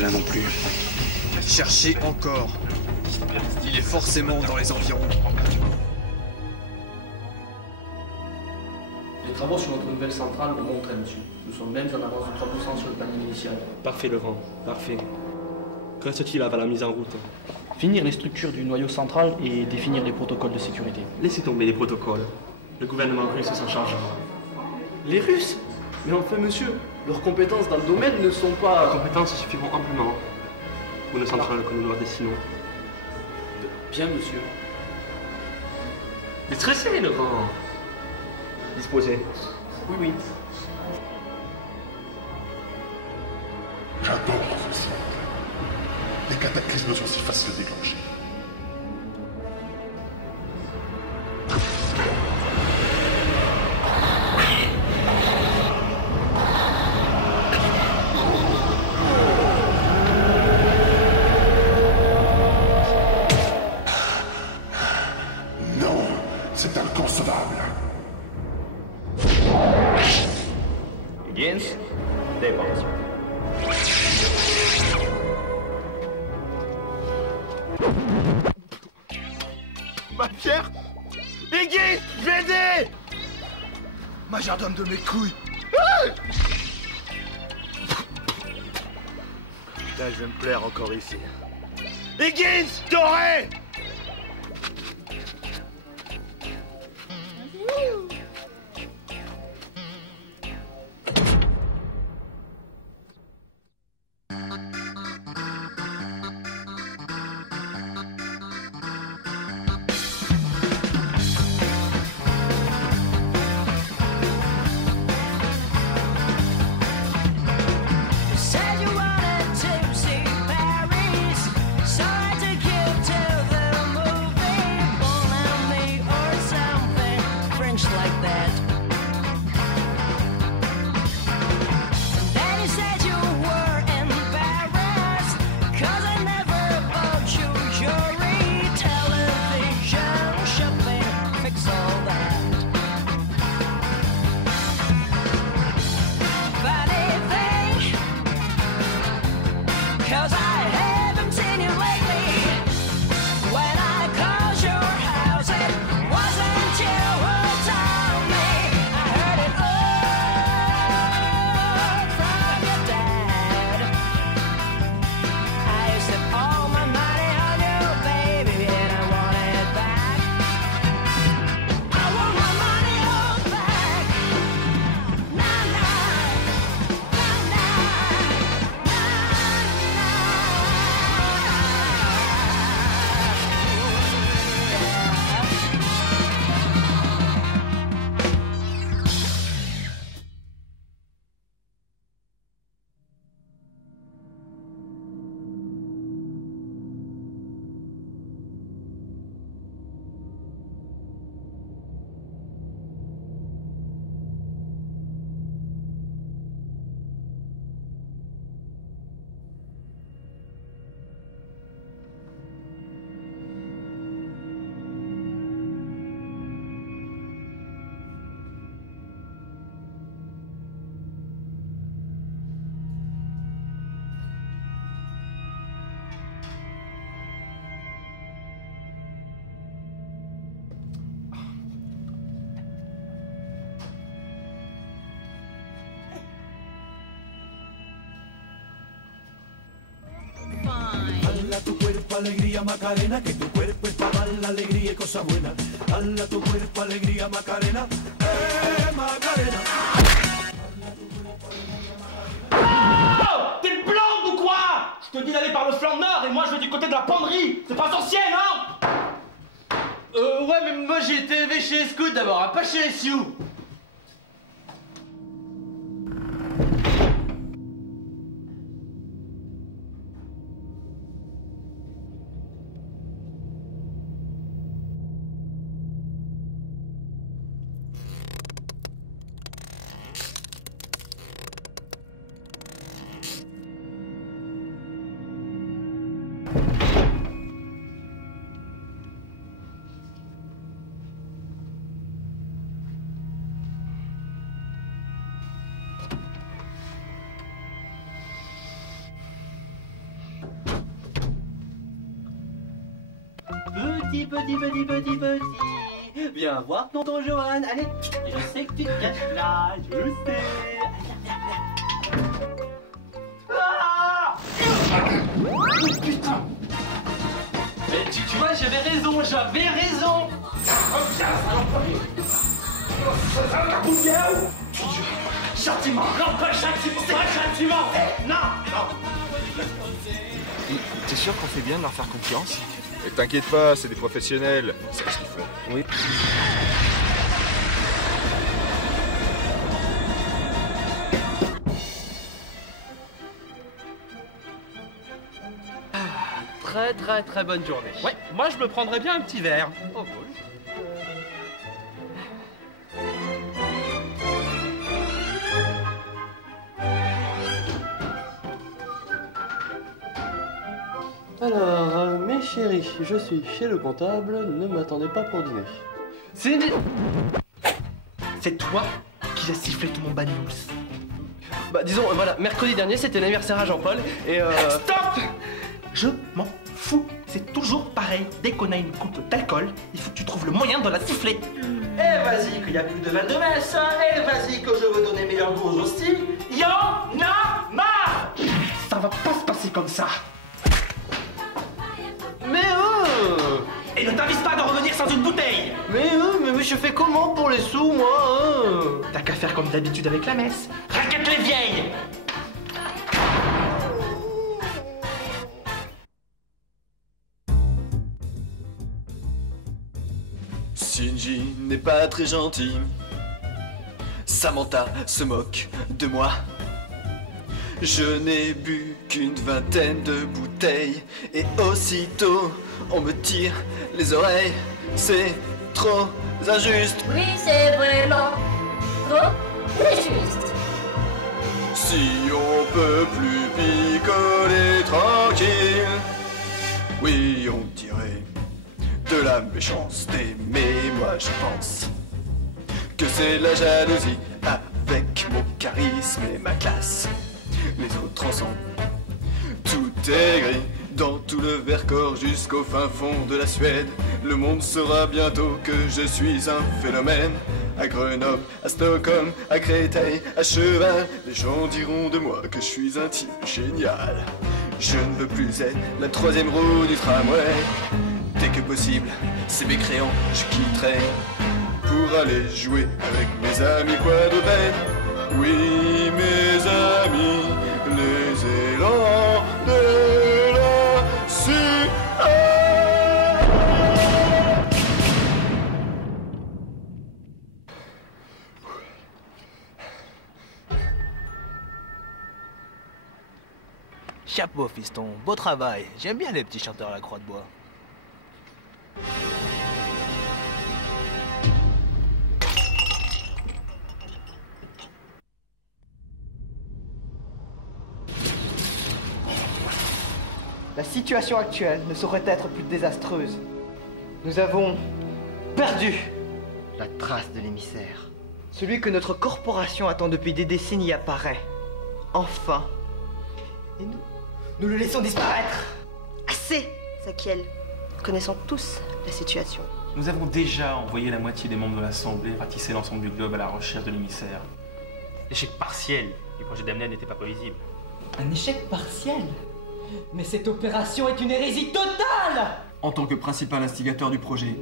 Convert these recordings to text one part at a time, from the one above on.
pas là non plus. Cherchez encore. Il est forcément dans les environs. Les travaux sur notre nouvelle centrale vont montrer, monsieur. Nous sommes même en avance de 3% sur le planning initial. Parfait, Laurent. Parfait. Que reste-t-il avant la mise en route? Finir les structures du noyau central et définir les protocoles de sécurité. Laissez tomber les protocoles. Le gouvernement russe s'en chargera. Les Russes? Mais enfin, monsieur, leurs compétences dans le domaine ne sont pas... Les compétences suffiront amplement pour une centrale que nous leur destinons. Bien, monsieur. Stressé, Laurent. Disposé. Oui, oui. J'adore ceci. Les cataclysmes sont si faciles à déclencher. Non, c'est inconcevable. Higgins, défense. Ma pierre. Higgins, je vais aider. Majordome de mes couilles. Putain, je vais me plaire encore ici. Higgins, doré. Dale a tu cuerpo alegría Macarena, que tu cuerpo es para dar la alegría y cosas buenas. Dale a tu cuerpo alegría Macarena, Macarena. Oh, t'es blonde ou quoi? Je te dis d'aller par le flanc nord et moi je vais du côté de la penderie. C'est pas sorcier, non? Ouais, mais moi j'ai été élevé chez les scouts d'abord, hein, pas chez les Sioux. petit. Viens voir tonton Johan, allez. Je sais que tu te caches là, je le sais. Ah oh, putain. Mais tu vois, j'avais raison. Châtiment, non pas châtiment, c'est pas châtiment. Non. T'es sûr qu'on fait bien de leur faire confiance? Et t'inquiète pas, c'est des professionnels, ils savent ce qu'ils font. Oui. Très bonne journée. Ouais, moi je me prendrais bien un petit verre. Oh, cool. Alors, mes chéris, je suis chez le comptable, ne m'attendez pas pour dîner. C'est toi qui as sifflé tout mon bagnols. Bah disons, voilà, mercredi dernier c'était l'anniversaire à Jean-Paul et Stop! Je m'en fous, c'est toujours pareil. Dès qu'on a une coupe d'alcool, il faut que tu trouves le moyen de la siffler. Eh vas-y qu'il y a plus de Val de Messe, eh vas-y que je veux donner meilleure gauche aussi. Y'en a marre! Ça va pas se passer comme ça. Mais Et ne t'avise pas de revenir sans une bouteille. mais je fais comment pour les sous, moi T'as qu'à faire comme d'habitude avec la messe. Raquette les vieilles. Shinji n'est pas très gentil. Samantha se moque de moi. Je n'ai bu qu'une vingtaine de bouteilles et aussitôt on me tire les oreilles. C'est trop injuste. Oui, c'est vraiment trop injuste. Si on peut plus picoler tranquille, oui on dirait de la méchanceté, mais moi je pense que c'est la jalousie avec mon charisme et ma classe. Les autres en sont tout est gris dans tout le Vercors jusqu'au fin fond de la Suède. Le monde saura bientôt que je suis un phénomène. À Grenoble, à Stockholm, à Créteil, à Cheval, les gens diront de moi que je suis un type génial. Je ne veux plus être la troisième roue du tramway. Dès que possible, c'est mes crayons, je quitterai pour aller jouer avec mes amis quadrupèdes. Oui, mes amis, les élans de la Suède. Chapeau, fiston, beau travail. J'aime bien les petits chanteurs à la croix de bois. La situation actuelle ne saurait être plus désastreuse. Nous avons perdu la trace de l'émissaire. Celui que notre corporation attend depuis des décennies apparaît. Enfin. Et nous le laissons disparaître. Assez, Zakiel. Nous connaissons tous la situation. Nous avons déjà envoyé la moitié des membres de l'Assemblée ratisser l'ensemble du globe à la recherche de l'émissaire. L'échec partiel du projet d'Amnet n'était pas prévisible. Un échec partiel? Mais cette opération est une hérésie totale! En tant que principal instigateur du projet,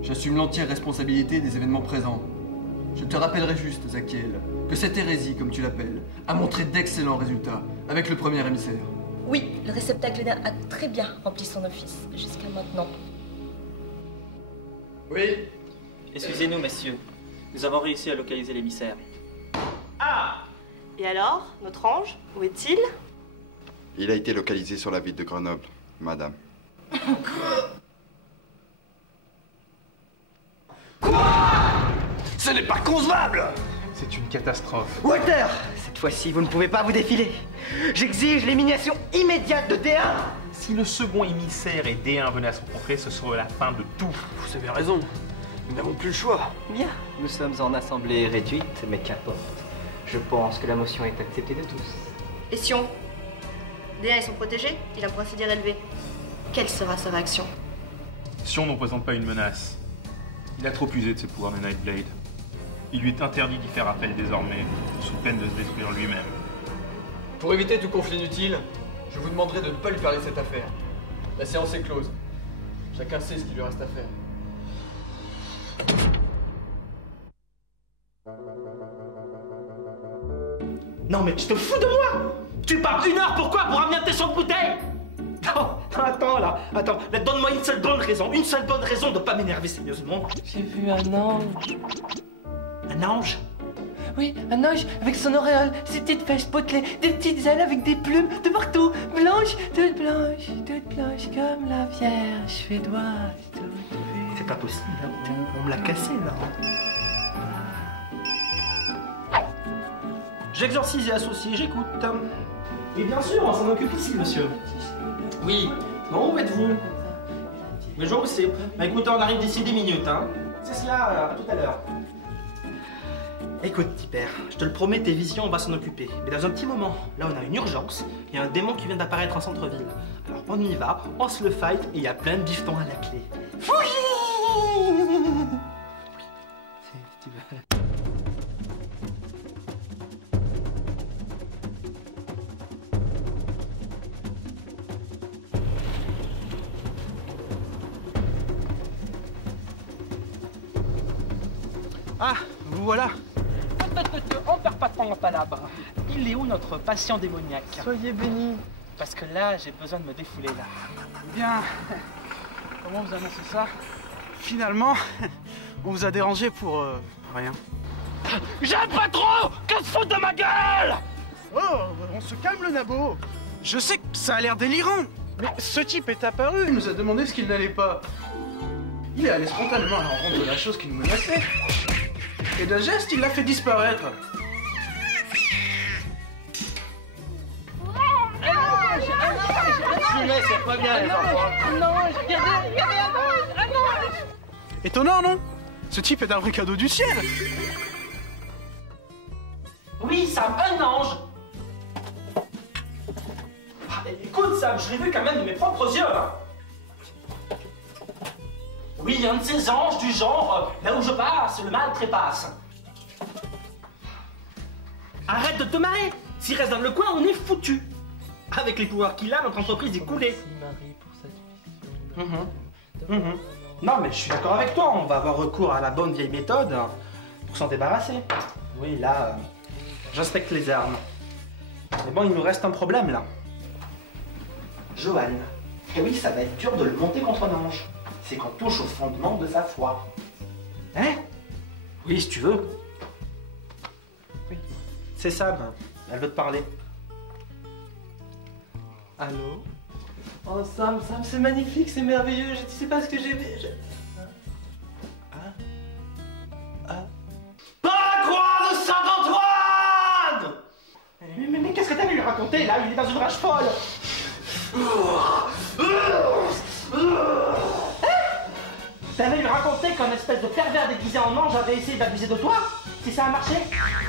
j'assume l'entière responsabilité des événements présents. Je te rappellerai juste, Zakiel, que cette hérésie, comme tu l'appelles, a montré d'excellents résultats avec le premier émissaire. Oui, le réceptacle a très bien rempli son office jusqu'à maintenant. Oui. Excusez-nous, messieurs. Nous avons réussi à localiser l'émissaire. Ah! Et alors, notre ange, où est-il? Il a été localisé sur la ville de Grenoble, madame. Quoi? Ce n'est pas concevable! C'est une catastrophe. Walter! Cette fois-ci, vous ne pouvez pas vous défiler. J'exige l'élimination immédiate de D1! Si le second émissaire et D1 venaient à se rencontrer, ce serait la fin de tout. Vous avez raison. Nous n'avons plus le choix. Bien, nous sommes en assemblée réduite, mais qu'importe. Je pense que la motion est acceptée de tous. Et Sion? D1 et son protégé, il a un procédure élevé. Quelle sera sa réaction? Sion ne représente pas une menace. Il a trop usé de ses pouvoirs de Nightblade. Il lui est interdit d'y faire appel désormais, sous peine de se détruire lui-même. Pour éviter tout conflit inutile, je vous demanderai de ne pas lui parler de cette affaire. La séance est close. Chacun sait ce qu'il lui reste à faire. Non mais tu te fous de moi! Tu pars 1 heure pourquoi? Pour ramener un tesson de bouteille? Non, attends là, donne-moi une seule bonne raison de pas m'énerver sérieusement. J'ai vu un ange. Un ange? Oui, un ange avec son auréole, ses petites fesses potelées, des petites ailes avec des plumes de partout, blanches, toutes blanches comme la Vierge suédoise. C'est pas possible, hein. On me l'a cassé là. J'exorcise et associe, j'écoute. Et bien sûr, on s'en occupe ici, monsieur. Oui, bon, où êtes-vous? Mais je sais. Bah écoutez, on arrive d'ici 10 minutes, hein. C'est cela, à tout à l'heure. Écoute, petit père, je te le promets, tes visions, on va s'en occuper. Mais dans un petit moment, là on a une urgence, il y a un démon qui vient d'apparaître en centre-ville. Alors on y va, on se le fight, et il y a plein de bifetons à la clé. Oui. Si tu veux. Ah, vous voilà. On perd pas de temps en palabres. Il est où notre patient démoniaque? Soyez bénis. Parce que là, j'ai besoin de me défouler là. Bien. Comment vous annoncez ça? Finalement, on vous a dérangé pour rien. J'aime pas trop que se foutent de ma gueule! Oh, on se calme le nabo. Je sais que ça a l'air délirant, mais ce type est apparu. Il nous a demandé ce qu'il n'allait pas. Il est allé spontanément à la rencontre de la chose qui nous menaçait. Et d'un geste, il l'a fait disparaître. C'est pas bien, les enfants. Non, regardez un ange. Étonnant, non? Ce type est un vrai cadeau du ciel. Oui, Sam, un ange. Ah, écoute, Sam, je l'ai vu quand même de mes propres yeux, là. Oui, un de ces anges du genre, là où je passe, le mal trépasse. Arrête de te marrer. S'il reste dans le coin, on est foutu. Avec les pouvoirs qu'il a, notre entreprise est coulée. Non, mais je suis d'accord avec toi, on va avoir recours à la bonne vieille méthode pour s'en débarrasser. Oui, là, j'inspecte les armes. Mais bon, il nous reste un problème, là. Johan. Et oui, ça va être dur de le monter contre un ange. C'est qu'on touche au fondement de sa foi. Hein? Oui, si tu veux. Oui. C'est Sam. Elle veut te parler. Allô? Oh Sam, c'est magnifique, c'est merveilleux, tu sais pas ce que j'ai vu. Pas la croix de Saint-Antoine! Mais qu'est-ce que t'allais lui raconter là? Il est dans une rage folle! T'allais lui raconter qu'un espèce de pervers déguisé en ange avait essayé d'abuser de toi? Si ça a marché?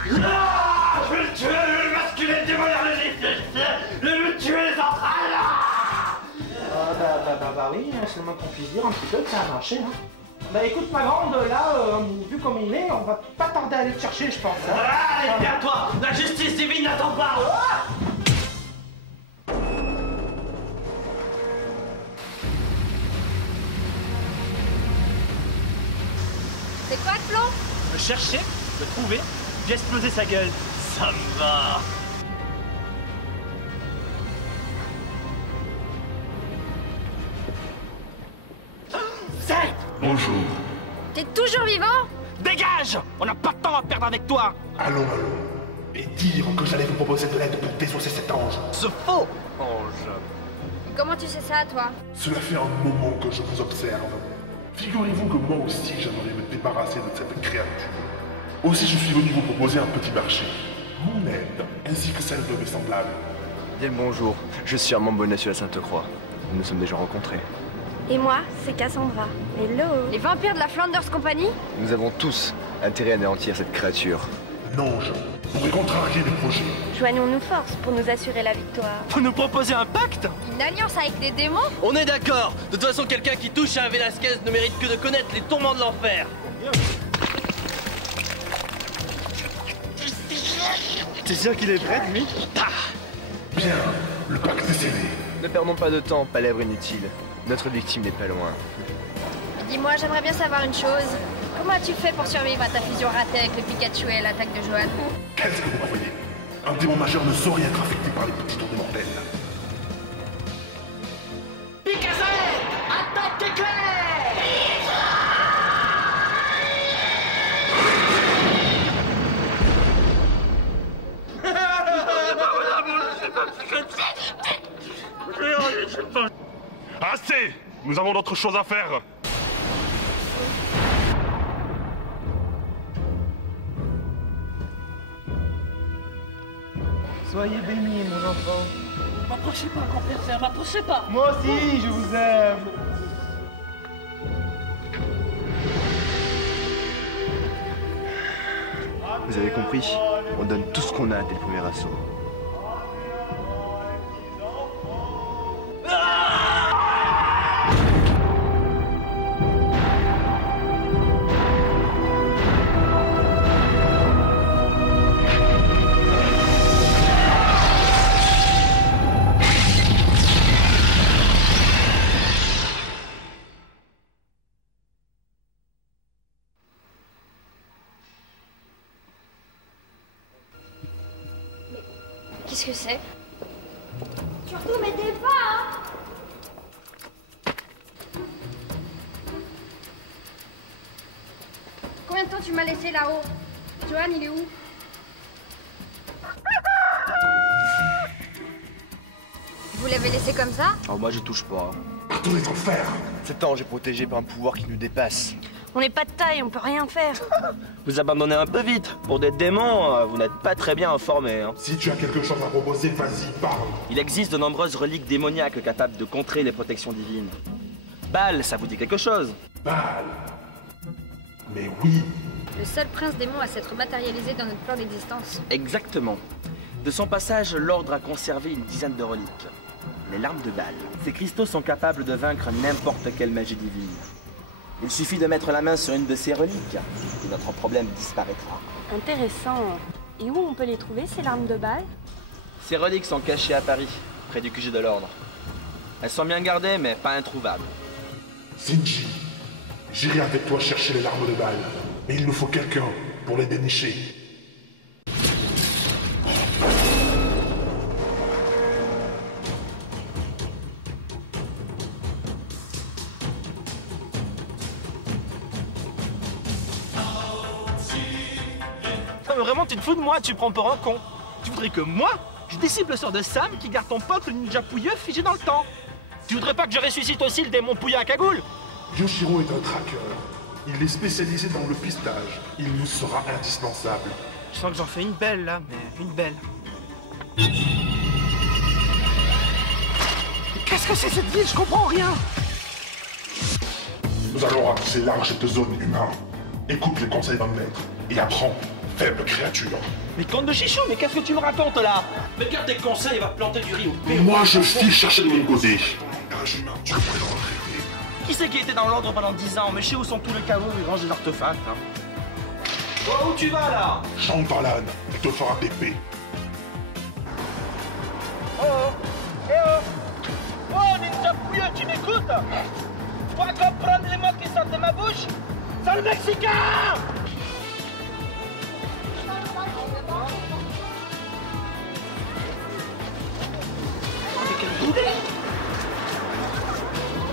Non! Je vais le tuer, le masculer, le démolir le tuer les entrailles! Bah oui, c'est le moins qu'on puisse dire un petit peu que ça a marché. Hein. Bah écoute ma grande, là, vu comme il est, on va pas tarder à aller te chercher, je pense. Hein. Allez, viens toi! La justice divine n'attend pas! C'est quoi le plan? Me chercher, le trouver, puis exploser sa gueule. Ça me va! Bonjour. T'es toujours vivant? Dégage! On n'a pas de temps à perdre avec toi! Allons. Et dire que j'allais vous proposer de l'aide pour désosser cet ange. Ce faux ange! Comment tu sais ça, toi? Cela fait un moment que je vous observe. Figurez-vous que moi aussi j'aimerais me débarrasser de cette créature. Aussi je suis venu vous proposer un petit marché. Mon aide, ainsi que celle de mes semblables. Bien le bonjour, je suis Armand Bonacieux à Sainte-Croix. Nous nous sommes déjà rencontrés. Et moi, c'est Cassandra. Hello. Les vampires de la Flanders Company? Nous avons tous intérêt à anéantir cette créature. L'ange, pourrait contrarier les projets. Joignons-nous force pour nous assurer la victoire. Vous nous proposez un pacte? Une alliance avec des démons? On est d'accord. De toute façon, quelqu'un qui touche à un Velasquez ne mérite que de connaître les tourments de l'enfer. T'es sûr qu'il est prêt, lui? Bien, le pacte est scellé. Ne perdons pas de temps, palèvre inutile. Notre victime n'est pas loin. Dis-moi, j'aimerais bien savoir une chose. Comment as-tu fait pour survivre à ta fusion ratée avec le Pikachu et l'attaque de Johan? Qu'est-ce que vous croyez? Un démon majeur ne saurait être affecté par les petits tours de mortels. Pikazel! Attaque éclair! Assez! Nous avons d'autres choses à faire. Soyez bénis, mon enfant. M'approchez pas, grand-père Fer, m'approchez pas. Moi aussi, je vous aime. Vous avez compris? On donne tout ce qu'on a dès le premier assaut. Qu'est-ce que c'est? Surtout, mettez pas, hein! Combien de temps tu m'as laissé là-haut? Johan, il est où? Vous l'avez laissé comme ça? Oh, moi je touche pas. Partons les enfers! 7 ans, j'ai protégé par un pouvoir qui nous dépasse. On n'est pas de taille, on peut rien faire. Vous abandonnez un peu vite. Pour des démons, vous n'êtes pas très bien informés. Hein. Si tu as quelque chose à proposer, vas-y, parle. Il existe de nombreuses reliques démoniaques capables de contrer les protections divines. Baal, ça vous dit quelque chose? Baal. Mais oui. Le seul prince démon à s'être matérialisé dans notre plan d'existence. Exactement. De son passage, l'ordre a conservé une dizaine de reliques. Les larmes de Baal. Ces cristaux sont capables de vaincre n'importe quelle magie divine. Il suffit de mettre la main sur une de ces reliques et notre problème disparaîtra. Intéressant. Et où on peut les trouver, ces larmes de Baal? Ces reliques sont cachées à Paris, près du QG de l'ordre. Elles sont bien gardées, mais pas introuvables. Shinji, j'irai avec toi chercher les larmes de Baal. Mais il nous faut quelqu'un pour les dénicher. Non mais vraiment, tu te fous de moi, tu me prends pour un con. Tu voudrais que moi, je dissipe le sort de Sam qui garde ton peuple ninja pouilleux figé dans le temps. Tu voudrais pas que je ressuscite aussi le démon pouilleux à cagoule? Yoshiro est un traqueur. Il est spécialisé dans le pistage. Il nous sera indispensable. Je sens que j'en fais une belle là, mais une belle. Qu'est-ce que c'est cette ville? Je comprends rien. Nous allons ratisser large cette zone humaine. Écoute les conseils d'un maître et apprends, faible créature. Mais compte de chichou, mais qu'est-ce que tu me racontes là? Mais garde tes conseils, il va planter du riz au pire. Moi je file chercher de mon côté. Langage humain, tu pourrais en rêver. Qui c'est qui était dans l'ordre pendant 10 ans? Mais chez où sont tous les caveaux où ils rangent les artefacts hein? Oh, où tu vas là? Chantalan, il te fera pépé. Oh oh! Eh oh! Oh, ninja pouilleux, tu m'écoutes? Tu pourras comprendre les mots qui sortent de ma bouche? Sale Mexicain!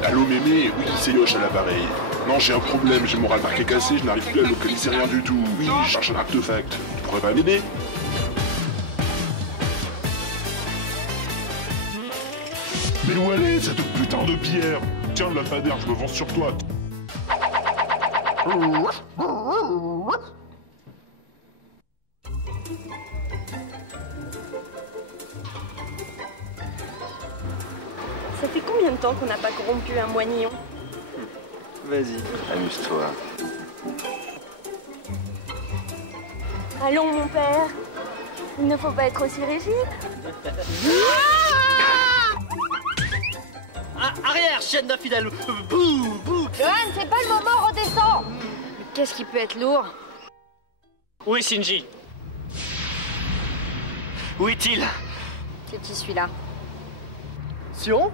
Allô mémé, oui c'est Yosh à l'appareil. Non j'ai un problème, j'ai mon radar qui est cassé, je n'arrive plus à localiser rien du tout. Oui, je cherche un artefact. Tu pourrais pas m'aider? Mais où elle est cette putain de pierre? Tiens le lampadaire, je me venge sur toi. Ça fait combien de temps qu'on n'a pas corrompu un moignon? Vas-y, amuse-toi. Allons, mon père. Il ne faut pas être aussi rigide. Arrière, chienne d'infidèle. Bouh, bouh. Johan, c'est pas le moment, redescends. Mais qu'est-ce qui peut être lourd? Où est Shinji? Où est-il? C'est qui celui-là? Sion,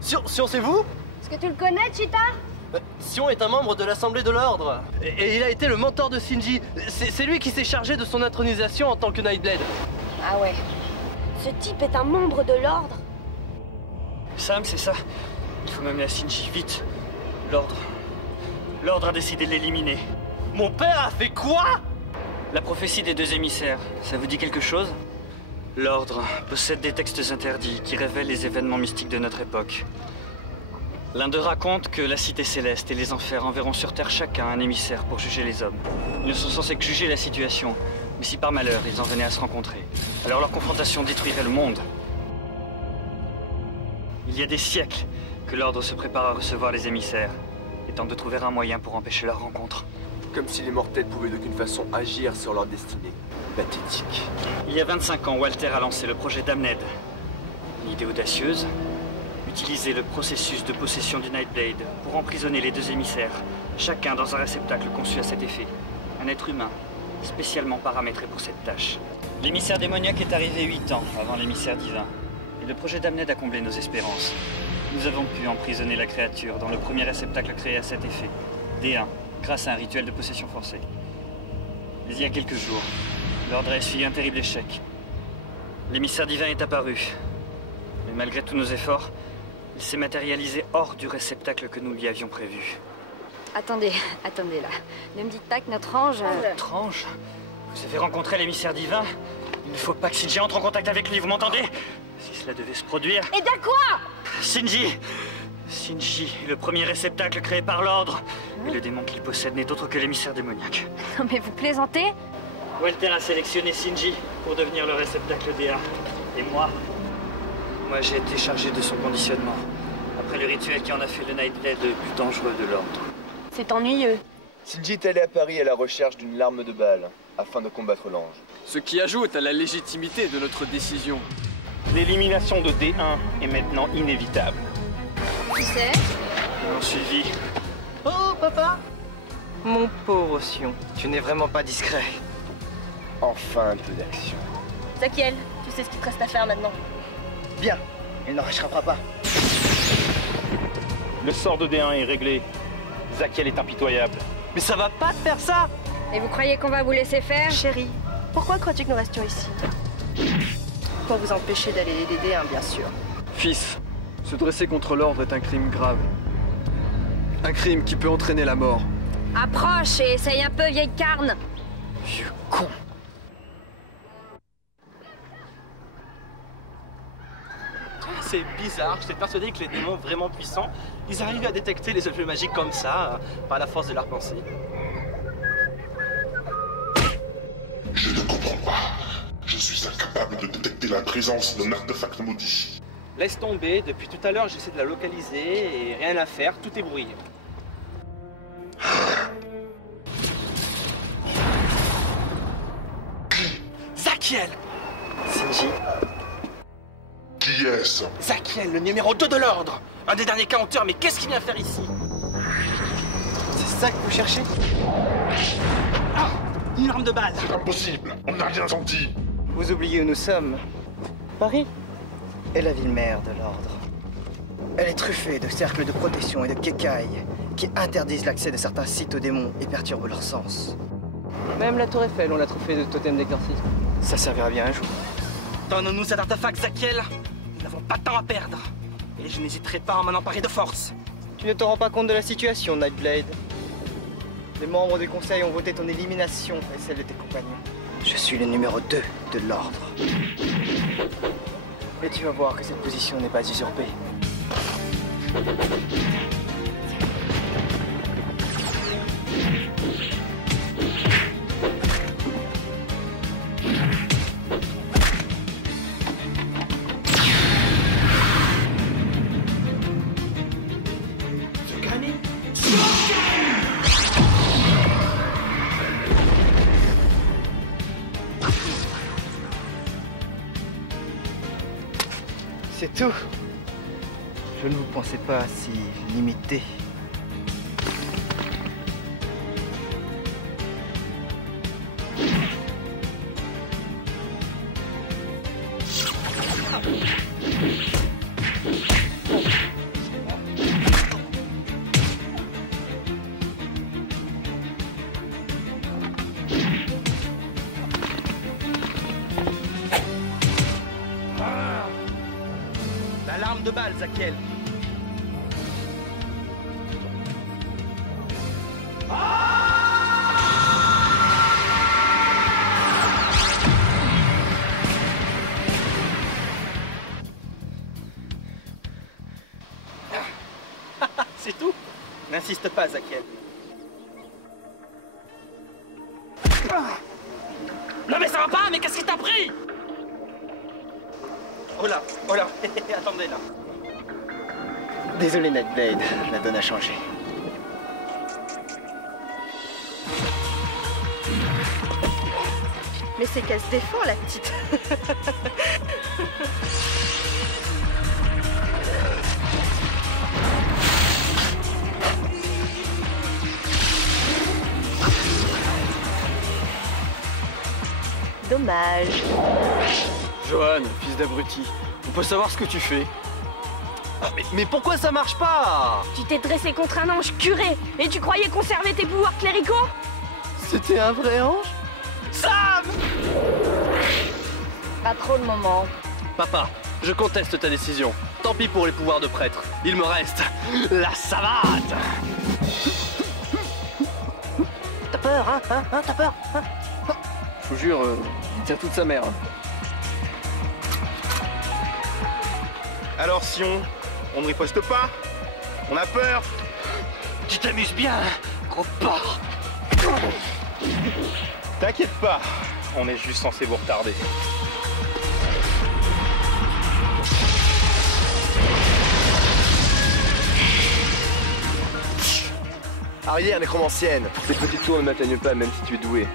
c'est vous? Est-ce que tu le connais, Cheetah? Sion est un membre de l'Assemblée de l'Ordre. Et il a été le mentor de Shinji. C'est lui qui s'est chargé de son intronisation en tant que Nightblade. Ah ouais. Ce type est un membre de l'ordre. Sam, c'est ça. Il faut m'amener à Shinji, vite. L'Ordre. L'Ordre a décidé de l'éliminer. Mon père a fait quoi? La prophétie des deux émissaires, ça vous dit quelque chose? L'Ordre possède des textes interdits qui révèlent les événements mystiques de notre époque. L'un d'eux raconte que la cité céleste et les enfers enverront sur Terre chacun un émissaire pour juger les hommes. Ils ne sont censés que juger la situation, mais si par malheur ils en venaient à se rencontrer, alors leur confrontation détruirait le monde. Il y a des siècles que l'Ordre se prépare à recevoir les émissaires et tente de trouver un moyen pour empêcher leur rencontre. Comme si les mortels pouvaient d'aucune façon agir sur leur destinée. Pathétique. Il y a 25 ans, Walter a lancé le projet Damned. Une idée audacieuse, utiliser le processus de possession du Nightblade pour emprisonner les deux émissaires, chacun dans un réceptacle conçu à cet effet. Un être humain, spécialement paramétré pour cette tâche. L'émissaire démoniaque est arrivé 8 ans avant l'émissaire divin. Et le projet Damned a comblé nos espérances. Nous avons pu emprisonner la créature dans le premier réceptacle créé à cet effet, D1, grâce à un rituel de possession forcée. Mais il y a quelques jours, l'Ordre a essuyé un terrible échec. L'émissaire divin est apparu. Mais malgré tous nos efforts, il s'est matérialisé hors du réceptacle que nous lui avions prévu. Attendez là. Ne me dites pas que notre ange... Notre ange? Vous avez rencontré l'émissaire divin? Il ne faut pas que Shinji entre en contact avec lui, vous m'entendez? Si cela devait se produire... Et de quoi? Shinji, le premier réceptacle créé par l'Ordre. Et le démon qu'il possède n'est autre que l'émissaire démoniaque. Non mais vous plaisantez? Walter a sélectionné Shinji pour devenir le réceptacle D1. Et moi j'ai été chargé de son conditionnement. Après le rituel qui en a fait le Nightblade le plus dangereux de l'Ordre. C'est ennuyeux. Shinji est allé à Paris à la recherche d'une larme de Baal, afin de combattre l'ange. Ce qui ajoute à la légitimité de notre décision. L'élimination de D1 est maintenant inévitable. Qui c'est? Ils m'ont suivi. Oh, papa! Mon pauvre Sion, tu n'es vraiment pas discret. Enfin un peu d'action. Zakiel, tu sais ce qu'il te reste à faire maintenant. Bien, il n'en réchappera pas. Le sort de D1 est réglé. Zakiel est impitoyable. Mais ça va pas te faire ça! Et vous croyez qu'on va vous laisser faire? Chérie, pourquoi crois-tu que nous restions ici? Pour vous empêcher d'aller les aider, hein, bien sûr. Fils, se dresser contre l'Ordre est un crime grave. Un crime qui peut entraîner la mort. Approche et essaye un peu, vieille carne. Vieux con. C'est bizarre, j'étais persuadé que les démons vraiment puissants, ils arrivaient à détecter les objets magiques comme ça, par la force de leur pensée. Je ne comprends pas. Je suis incapable de détecter la présence d'un artefact maudit. Laisse tomber, depuis tout à l'heure j'essaie de la localiser et rien à faire, tout est brouillé. Zakiel! Shinji. Qui est-ce? Zakiel, le numéro 2 de l'Ordre! Un des derniers counters, mais qu'est-ce qu'il vient faire ici? C'est ça que vous cherchez? Ah! Une arme de balle! C'est impossible, on n'a rien senti. Vous oubliez où nous sommes. Paris est la ville mère de l'Ordre. Elle est truffée de cercles de protection et de kékailles qui interdisent l'accès de certains sites aux démons et perturbent leur sens. Même la Tour Eiffel, on l'a truffée de totems d'exorcisme. Ça servira bien un jour. Donne-nous cet artefact, Zakiel! Nous n'avons pas de temps à perdre. Et je n'hésiterai pas à m'en emparer de force. Tu ne te rends pas compte de la situation, Nightblade. Les membres du conseil ont voté ton élimination et celle de tes compagnons. Je suis le numéro 2 de l'Ordre. Et tu vas voir que cette position n'est pas usurpée. C'est tout. Je ne vous pensais pas si limité. L'alarme de balle, Zakiel. C'est tout? N'insiste pas, Zakiel. Non mais ça va pas, mais qu'est-ce qui t'a pris? Oh là, attendez là. Désolé Nightblade, la donne a changé. Mais c'est qu'elle se défend, la petite. Dommage. Johan, fils d'abruti, on peut savoir ce que tu fais? Mais pourquoi ça marche pas? Tu t'es dressé contre un ange curé et tu croyais conserver tes pouvoirs cléricaux? C'était un vrai ange? Sam! Pas trop le moment. Papa, je conteste ta décision. Tant pis pour les pouvoirs de prêtre. Il me reste la savate. T'as peur, hein? T'as peur, hein? Je vous jure, il tient toute sa mère. Alors Sion, on ne riposte pas? On a peur? Tu t'amuses bien, gros porc. T'inquiète pas, on est juste censé vous retarder. Arrière, nécromancienne. Tes petits tours ne m'atteignent pas, même si tu es doué.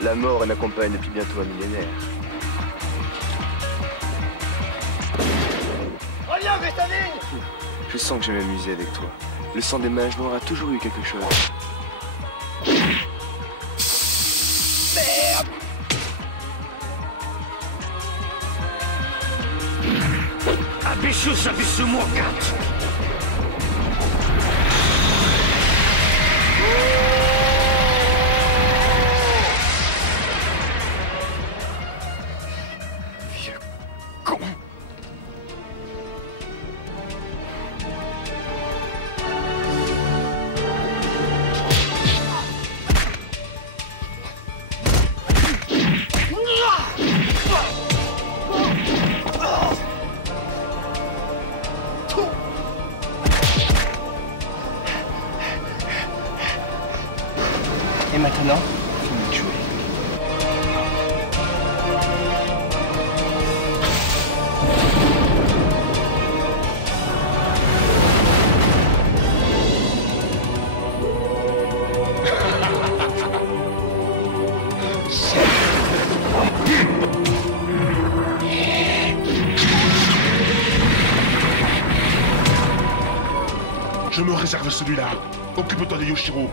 La mort m'accompagne depuis bientôt un millénaire. Reviens, Vestaline! Je sens que je vais m'amuser avec toi. Le sang des mages noirs a toujours eu quelque chose. Merde! Abissus Abissumokat! Et maintenant, fini de jouer. Je me réserve celui-là. Occupe-toi de Yoshiro.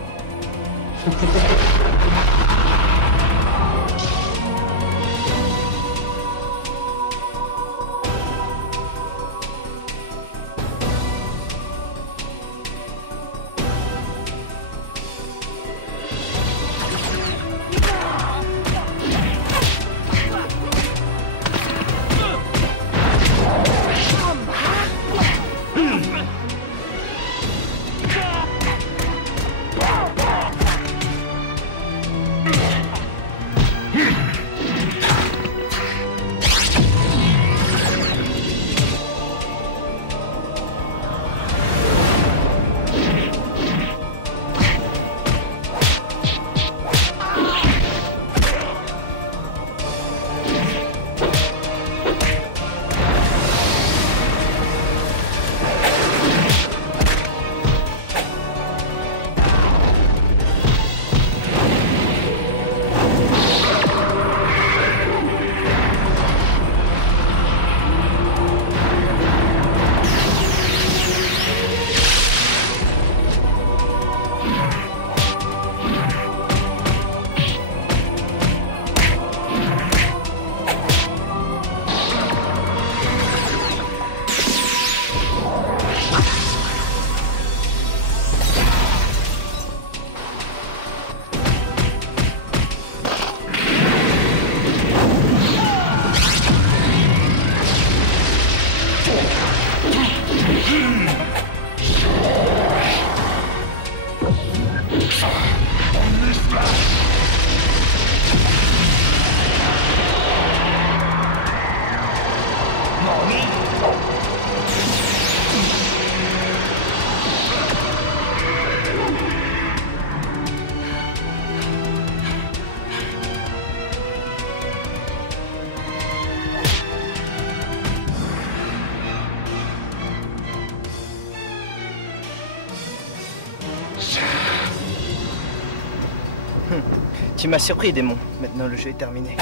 Tu m'as surpris, démon. Maintenant, le jeu est terminé.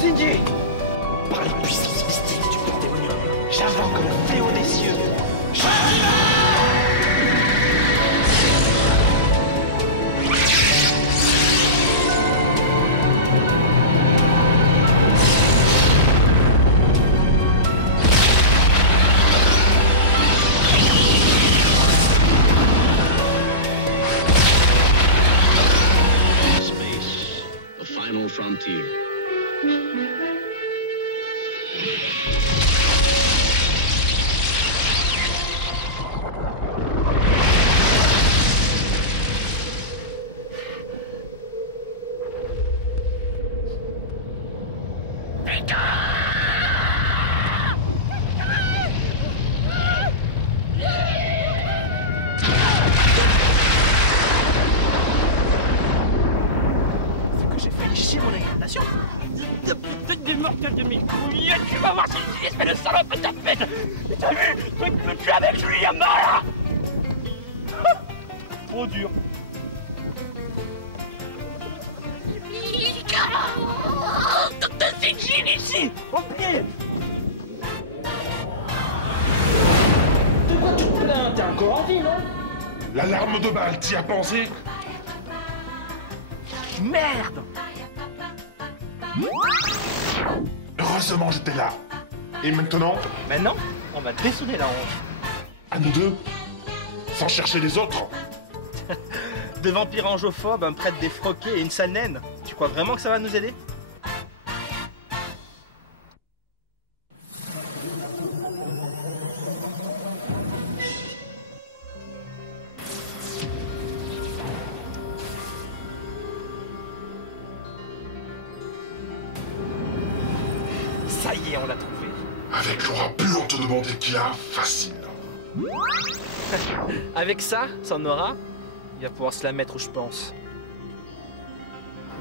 Shinji! Par les puissances mystiques du Panthéonium, j'invoque le fléau des cieux. Space, the final frontier. J'ai failli chier mon incarnation. Putain des mortels de mes couilles, tu vas voir si espèce de salope ta pète. T'as vu? Toi qui me tues avec lui à mort là. Trop dur. Docteur Shinji ici. Au pied. De quoi tu te plains? T'es encore en vie, non? L'alarme de balle, t'y as pensé? Merde! Heureusement, j'étais là. Et maintenant? Maintenant, on va dessouder la honte. À nous deux? Sans chercher les autres? Deux vampires angiophobes, un prêtre défroqué et une sale naine. Tu crois vraiment que ça va nous aider? Ça y est, on l'a trouvé. Avec l'aura pu, on te demandait qui a facile. Avec ça, son aura, il va pouvoir se la mettre où je pense.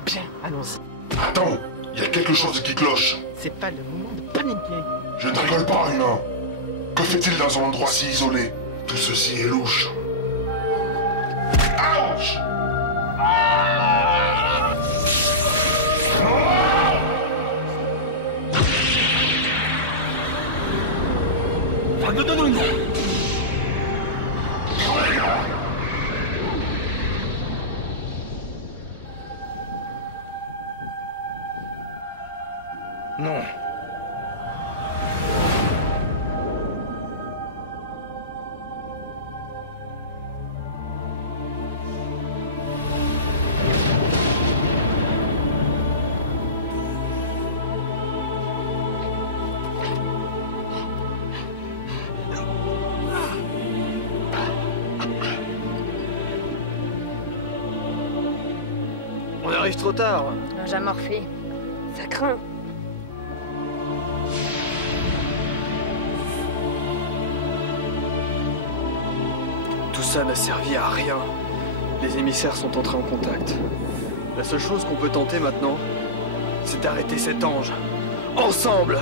Bien, allons-y. Attends, il y a quelque chose qui cloche. C'est pas le moment de paniquer. Je ne rigole pas, humain. Que fait-il dans un endroit si isolé? Tout ceci est louche. Ouch! Non. On arrive trop tard. J'ai morphé. Ça craint. Tout ça n'a servi à rien. Les émissaires sont entrés en contact. La seule chose qu'on peut tenter maintenant, c'est d'arrêter cet ange. Ensemble!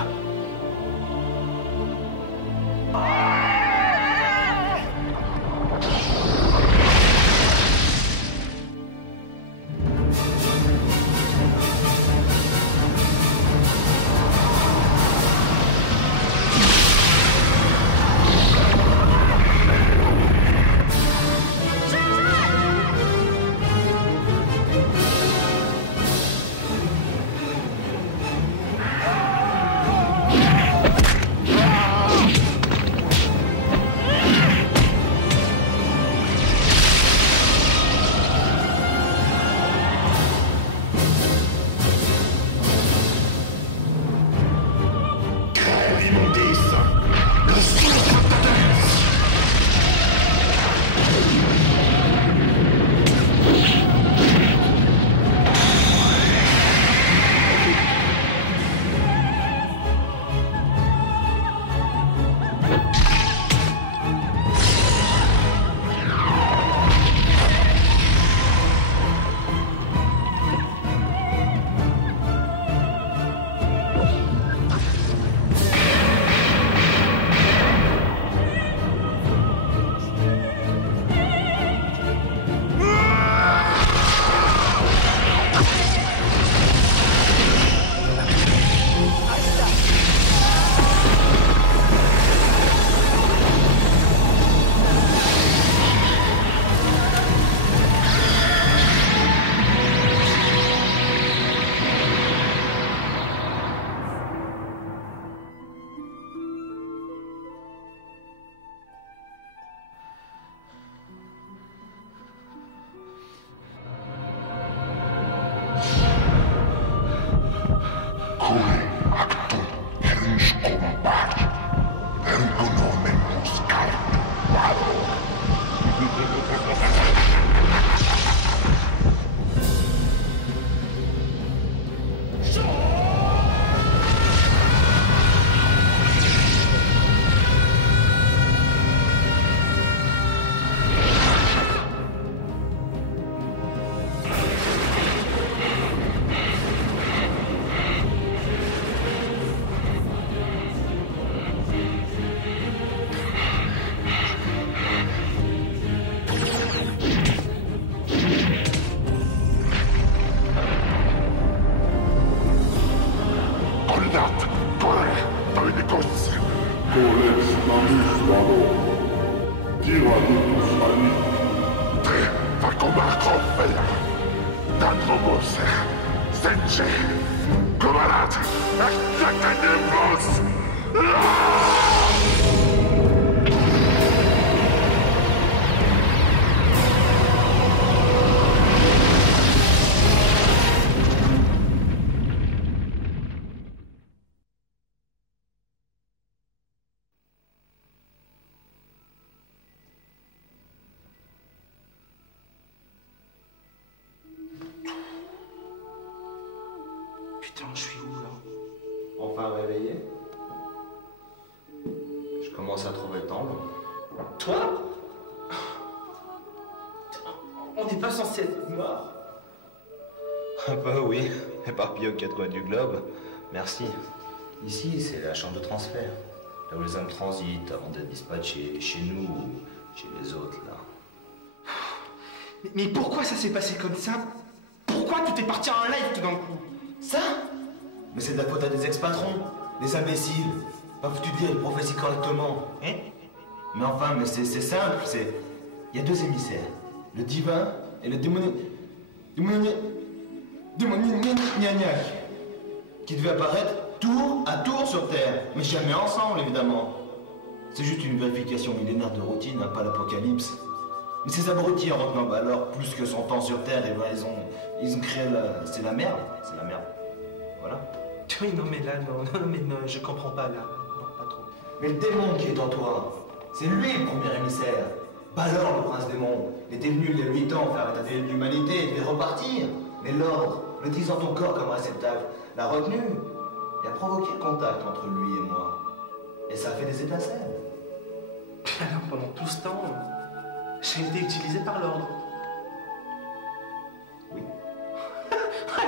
Kuri aktu hiruskompat. Ergonomen muskal. Balo. Putain, je suis où là? Enfin réveillé? Je commence à trouver le temps long. Toi? On n'est pas censé être mort. Un peu, oui. Éparpillé aux quatre coins du globe. Merci. Ici, c'est la chambre de transfert. Là où les hommes transitent avant d'être dispatchés chez nous ou chez les autres, là. Mais pourquoi ça s'est passé comme ça? Pourquoi tout est parti en live tout d'un coup? Ça? Mais c'est de la faute à des ex-patrons, des imbéciles. Pas foutu de lire une prophétie correctement. Hein? Mais enfin, mais c'est simple, c'est... Il y a deux émissaires. Le divin et le démoniaque. Qui devaient apparaître tour à tour sur Terre. Mais jamais ensemble, évidemment. C'est juste une vérification millénaire de routine, hein, pas l'apocalypse. Mais ces abrutis en retenant Balor plus que son temps sur Terre, et ben ils ont créé la... C'est la merde. C'est la merde. Voilà. Oui, non mais là, non, je comprends pas là. Non, pas trop. Mais le démon qui est en toi, c'est lui le premier émissaire. Balor, le prince démon, était venu il y a 8 ans faire état de l'humanité et devait repartir. Mais l'ordre, utilisant ton corps comme réceptacle, l'a retenu et a provoqué le contact entre lui et moi. Et ça a fait des étincelles. Alors pendant tout ce temps, j'ai été utilisé par l'ordre. Oui.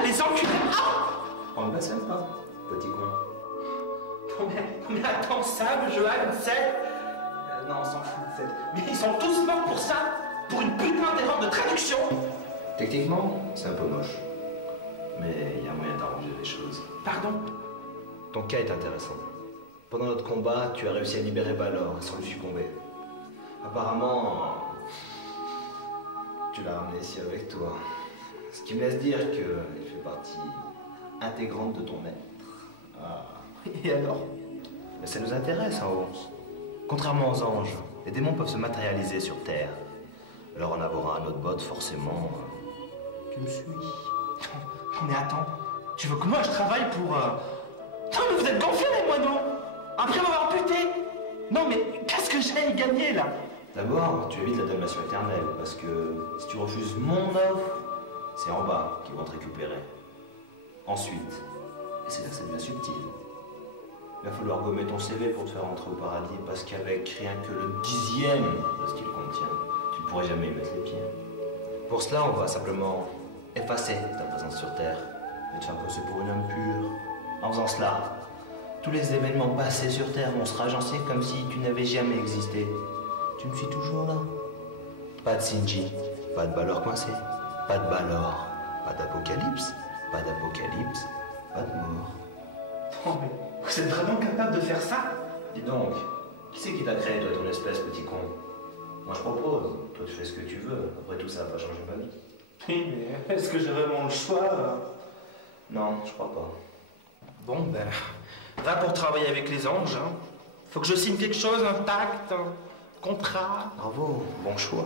Les enculés! Ah! On ne bassine pas, petit con. Non mais attends, Sab, Johan, Seth... non, on s'en fout de Seth. Mais ils sont tous morts pour ça! Pour une putain d'erreur de traduction! Techniquement, c'est un peu moche. Mais il y a moyen d'arranger les choses. Pardon? Ton cas est intéressant. Pendant notre combat, tu as réussi à libérer Balor sans lui succomber. Apparemment, tu l'as ramené ici avec toi. Ce qui me laisse dire qu'il fait partie intégrante de ton être. Ah. Et alors? Mais ça nous intéresse en haut. Contrairement aux anges, les démons peuvent se matérialiser sur Terre. Alors en avoir un autre bot, forcément... Tu me suis. Mais attends, tu veux que moi je travaille pour... Non mais vous êtes gonflés les moineaux! Après m'avoir buté! Non mais qu'est-ce que j'ai à y gagner là? D'abord, tu évites la damnation éternelle, parce que si tu refuses mon offre, c'est en bas qu'ils vont te récupérer. Ensuite, et c'est là que ça devient subtil, il va falloir gommer ton CV pour te faire entrer au paradis, parce qu'avec rien que le 10e de ce qu'il contient, tu ne pourrais jamais y mettre les pieds. Pour cela, on va simplement effacer ta présence sur Terre et te faire passer pour une âme pure. En faisant cela, tous les événements passés sur Terre vont se ragencier comme si tu n'avais jamais existé. Tu me suis toujours là. Pas de Shinji, pas de Balor coincé, pas de Balor, pas d'apocalypse, pas d'apocalypse, pas de mort. Non mais vous êtes vraiment capable de faire ça? Dis donc, qui c'est qui t'a créé, toi, ton espèce, petit con? Moi, je propose. Toi, tu fais ce que tu veux. Après tout, ça va pas changer ma vie. Oui, mais est-ce que j'ai vraiment le choix? Non, je crois pas. Bon, ben, va pour travailler avec les anges. Hein. Faut que je signe quelque chose, un pacte, un contrat. Bravo, bon choix.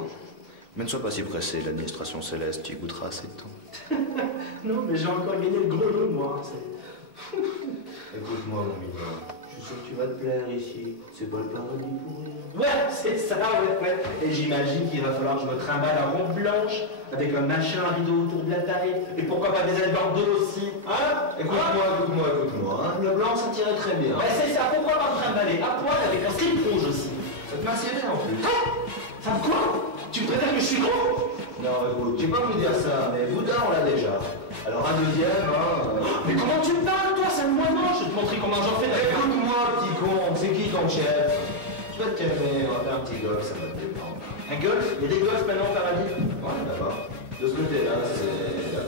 Mais ne sois pas si pressé, l'administration céleste, tu y goûteras assez de temps. Non, mais j'ai encore gagné le gros lot, moi. Écoute-moi, mon mignon. Je suis sûr que tu vas te plaire ici. C'est pas le paradis pour rien. Ouais, c'est ça, ouais. Et j'imagine qu'il va falloir que je me trimballe en robe blanche, avec un machin à rideau autour de la taille, et pourquoi pas des ailes d'eau aussi, hein? Écoute-moi. Hein. Le blanc, ça tirait très bien. Ouais, c'est ça, pourquoi pas me trimballer à poil avec un slip rouge aussi? Ça te m'assiedait en plus. Ça me quoi? Tu me prétends que je suis gros? Non, écoute, j'ai pas voulu dire ça, mais Bouddha, on l'a déjà. Alors un deuxième, hein... Mais comment tu me parles, toi? C'est le moinement, je vais te montrer comment j'en fais. Écoute-moi, petit con, c'est qui ton chef? Tu vas te calmer, on va faire un petit golf, ça va te détendre. Un golf? Il y a des golfs maintenant au paradis? Ouais, d'accord. De ce côté-là, c'est la